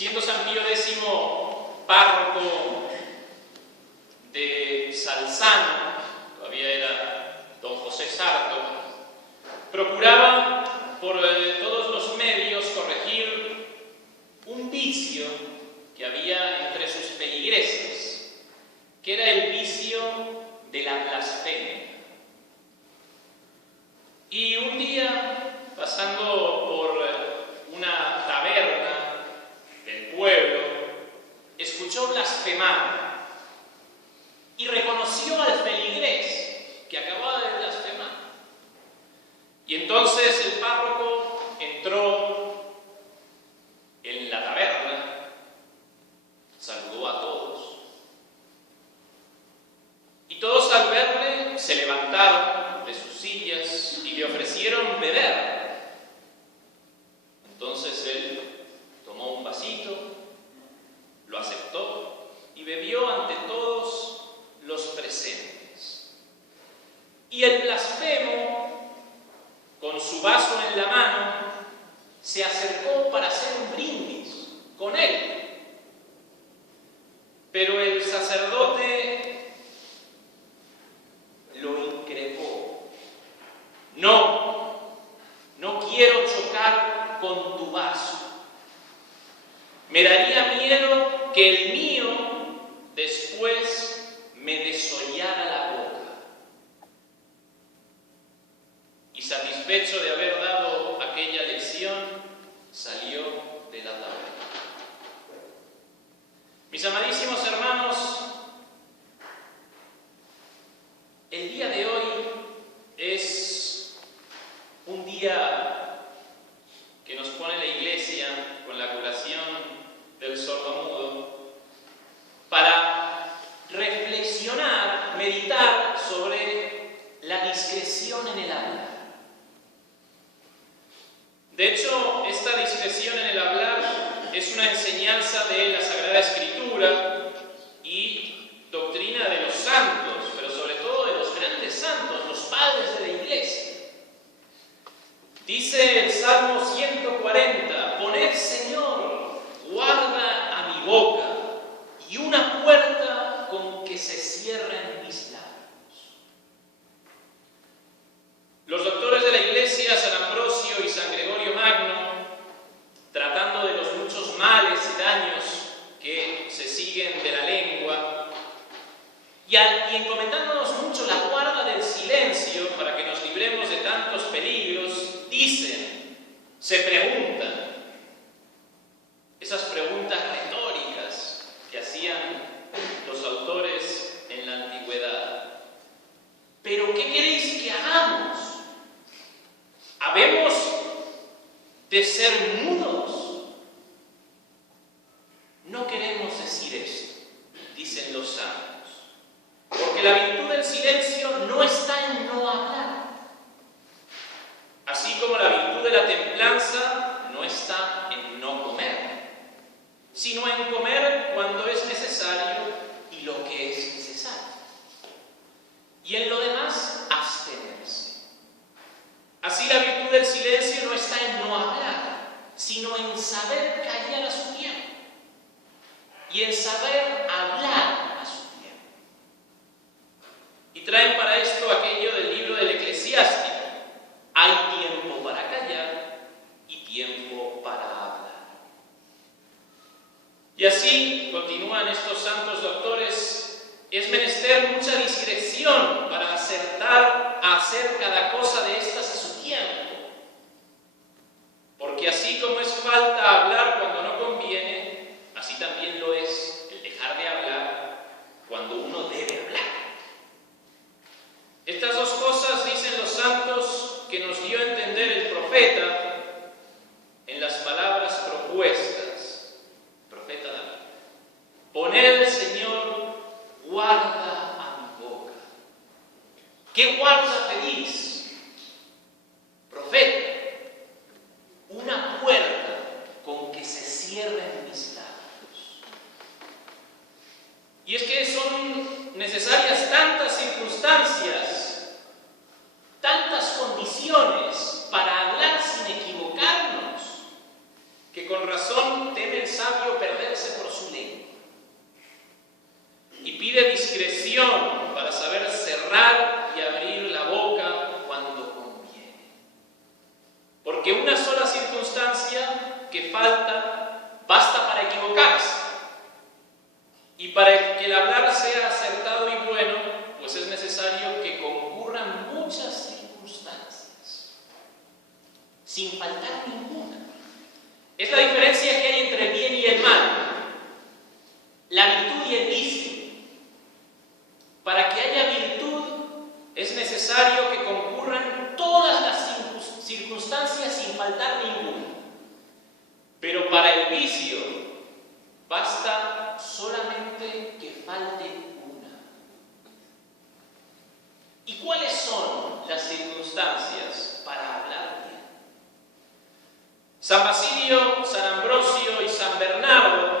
Siendo San Pío X párroco de Salzano, todavía era don José Sarto, procuraba por todos los medios corregir un vicio que había entre sus feligreses, que era el vicio de la blasfemia. Y un día, pasando por una taberna del pueblo, escuchó blasfemar y reconoció al feligrés que acababa de blasfemar. Y entonces el párroco entró en la taberna, saludó a todos. Y todos al verle se levantaron de sus sillas y le ofrecieron beber. Entonces él tomó un vasito, lo aceptó y bebió ante todos los presentes. Y el blasfemo, con su vaso en la mano, se acercó para hacer un brindis con él. Pero el sacerdote lo increpó. No quiero chocar con tu vaso. Me daría miedo que el mío después me desollara la boca. Y satisfecho de haber dado aquella lección, salió de la taberna. Mis amadísimos hermanos, el día de hoy es un día que nos pone la Iglesia con la curación del sordomudo para reflexionar, meditar sobre la discreción en el hablar. De hecho, esta discreción en el hablar es una enseñanza de la Sagrada Escritura y doctrina de los santos, pero sobre todo de los grandes santos, los padres de la Iglesia. Dice el Salmo 140, poned, Señor, guarda a mi boca y una puerta con que se cierren mis labios. Los doctores de la Iglesia, San Ambrosio y San Gregorio Magno, tratando de los muchos males y daños que se siguen de la lengua, y encomendándonos mucho la guarda del silencio para que nos libremos de tantos peligros, dicen, se preguntan, esas preguntas retóricas que hacían los autores en la antigüedad. ¿Pero qué queréis que hagamos? ¿Habemos de ser mudos? No queremos decir esto, dicen los santos, porque la virtud del silencio no está en no hablar, así como la virtud de la templanza no está en no comer, sino en comer cuando es necesario y lo que es necesario, y en lo demás abstenerse. Así la virtud del silencio no está en no hablar, sino en saber callar a su tiempo y en saber hablar a su tiempo. Y traen para esto aquello del libro del Eclesiástico: hay tiempo para callar y tiempo para hablar. Y así, continúan estos santos doctores, es menester mucha discreción para acertar a hacer cada cosa de estas a su tiempo. Porque así como es falta hablar cuando no conviene, así también lo es el dejar de hablar cuando uno debe hablar. Estas dos cosas, dicen los santos, que nos dio a entender el profeta en las palabras propuestas, profeta David. Poned, Señor, guarda a mi boca. ¿Qué guarda pedís? Profeta, una puerta con que se cierren mis labios. Y es que son necesarias tantas circunstancias, tantas condiciones para hablar sin porque una sola circunstancia que falta basta para equivocarse. Y para que el hablar sea acertado y bueno, pues es necesario que concurran muchas circunstancias, sin faltar ninguna. Es la diferencia que hay entre el bien y el mal, la virtud y el vicio. Para que haya virtud es necesario que concurran todas las circunstancias sin faltar ninguna. Pero para el vicio basta solamente que falte una. ¿Y cuáles son las circunstancias para hablar bien? San Basilio, San Ambrosio y San Bernardo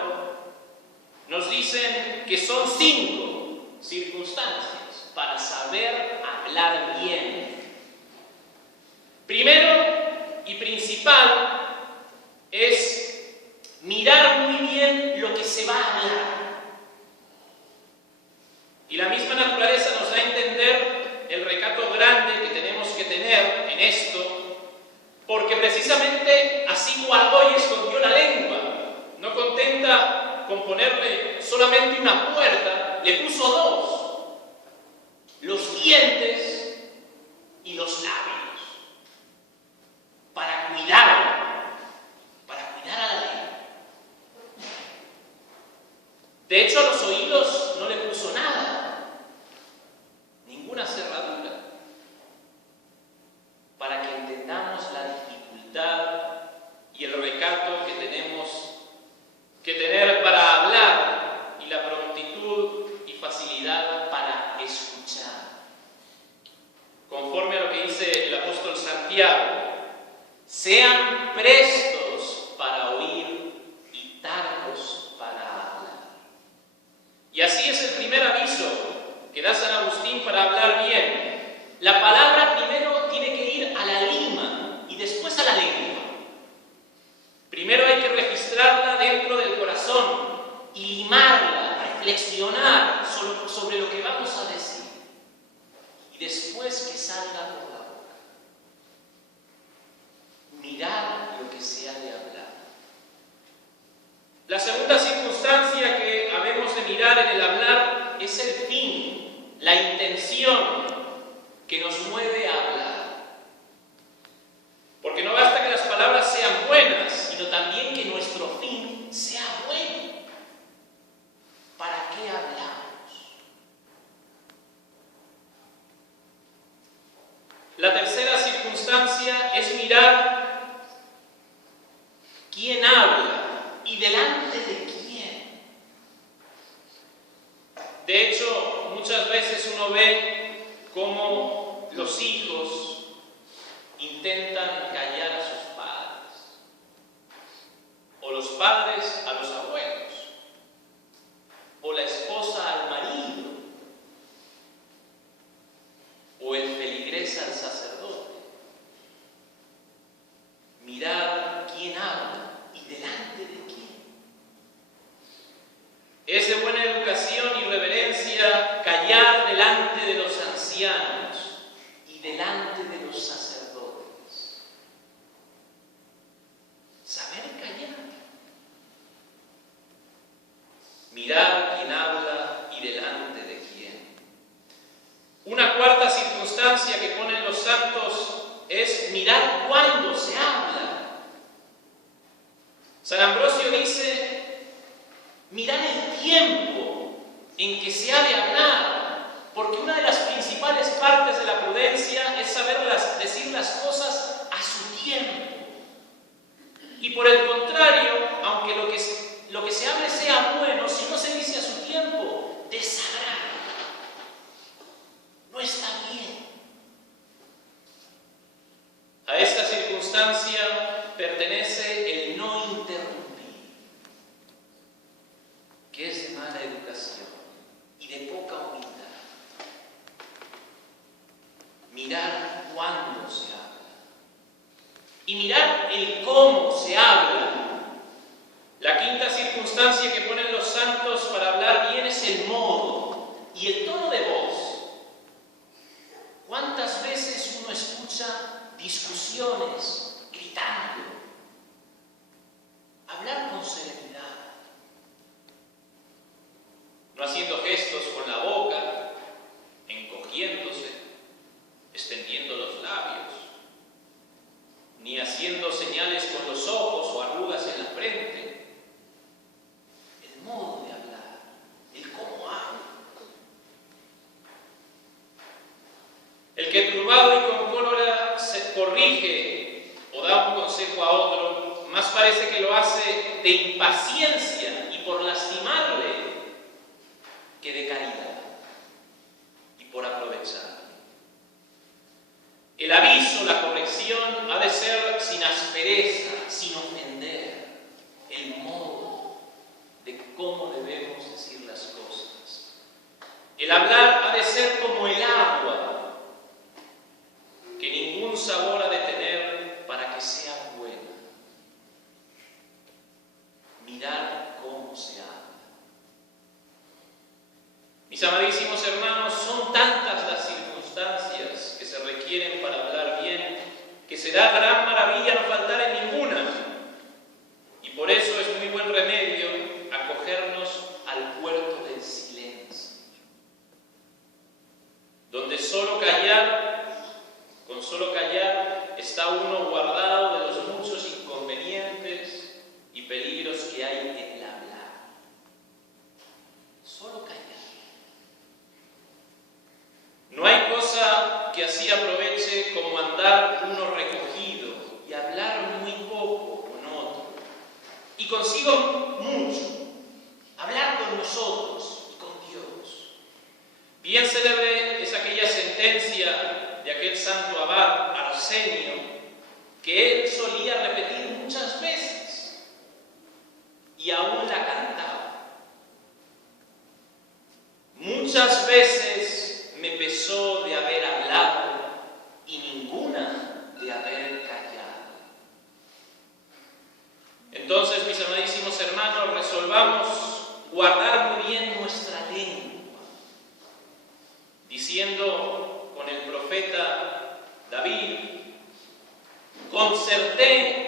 nos dicen que son 5 circunstancias para saber hablar bien. Primero y principal es mirar muy bien lo que se va a hablar. Y la misma naturaleza nos da a entender el recato grande que tenemos que tener en esto, porque precisamente así guardó y escondió la lengua. No contenta con ponerle solamente una puerta, le puso 2: los dientes y los labios, para cuidarlo. De hecho, a los oídos no le puso nada, ninguna cerradura, para que entendamos la dificultad y el recato que tenemos que tener para hablar y la prontitud y facilidad para escuchar. Conforme a lo que dice el apóstol Santiago, sean prestos para oír y tardos para hablar. Y así es el primer aviso que da San Agustín para hablar bien. La palabra primero tiene que ir a la lima y después a la lengua. Primero hay que registrarla dentro del corazón y limarla, reflexionar sobre lo que vamos a decir. Y después que salga por la boca. Mirar lo que se ha de hablar. La segunda circunstancia que habemos de mirar en el hablar es el fin, la intención que nos mueve a hablar. Porque no basta que las palabras sean buenas, sino también que nuestro fin sea bueno. ¿Para qué hablamos? La tercera circunstancia es mirar quién habla y delante de quién. De hecho, muchas veces uno ve cómo los hijos intentan callar a sus padres, o los padres a los abuelos, o la esposa al marido, o el feligrés al sacerdote. Mirar quién habla y delante de quién. Es de buena educación y reverencia callar delante de los ancianos y delante de los sacerdotes. Saber callar. Mirar quién habla y delante de quién. Una cuarta circunstancia que ponen los santos es mirar cuándo se habla. San Ambrosio dice: mirar el tiempo en que se ha de hablar, porque una de las principales partes de la prudencia es saber decir las cosas a su tiempo. Y por el contrario, aunque lo que se hable sea bueno, si no se dice a su tiempo, desagrada. No está bien. A esta circunstancia pertenece el no interrumpir, que es de mala educación y de poca humildad. Mirar cuándo se habla y mirar el cómo se habla. La quinta circunstancia que ponen los santos para hablar bien es el modo y el tono de voz. ¿Cuántas veces uno escucha discusiones, gritadas? ni haciendo señales con los ojos o arrugas en la frente. El modo de hablar, el cómo habla. El que turbado y con cólera se corrige o da un consejo a otro, más parece que lo hace de impaciencia y por lastimarle que de caridad y por aprovechar. El aviso, la corrección ha de ser sin aspereza, sin ofender, el modo de cómo debemos decir las cosas. El hablar ha de ser como el agua, que ningún sabor ha de tener para que sea buena. Mirar cómo se habla. Mis amadísimos hermanos, son tantas las circunstancias que se requieren para hablar bien, que será gran maravilla no faltar en ninguna. Y por eso es muy buen remedio acogernos al puerto del silencio, donde con solo callar está uno guardado de los muchos inconvenientes y peligros que hay en el hablar. Solo callar. No hay cosa que así aproveche como andar uno recogido y hablar muy poco con otro, y consigo mucho, hablar con nosotros y con Dios. Bien célebre es aquella sentencia de aquel santo abad Arsenio, que él solía repetir muchas veces y aún la cantaba. Muchas veces me pesó de haber hablado y ninguna de haber callado. Entonces, mis amadísimos hermanos, resolvamos guardar muy bien nuestra lengua, diciendo con el profeta David: concerté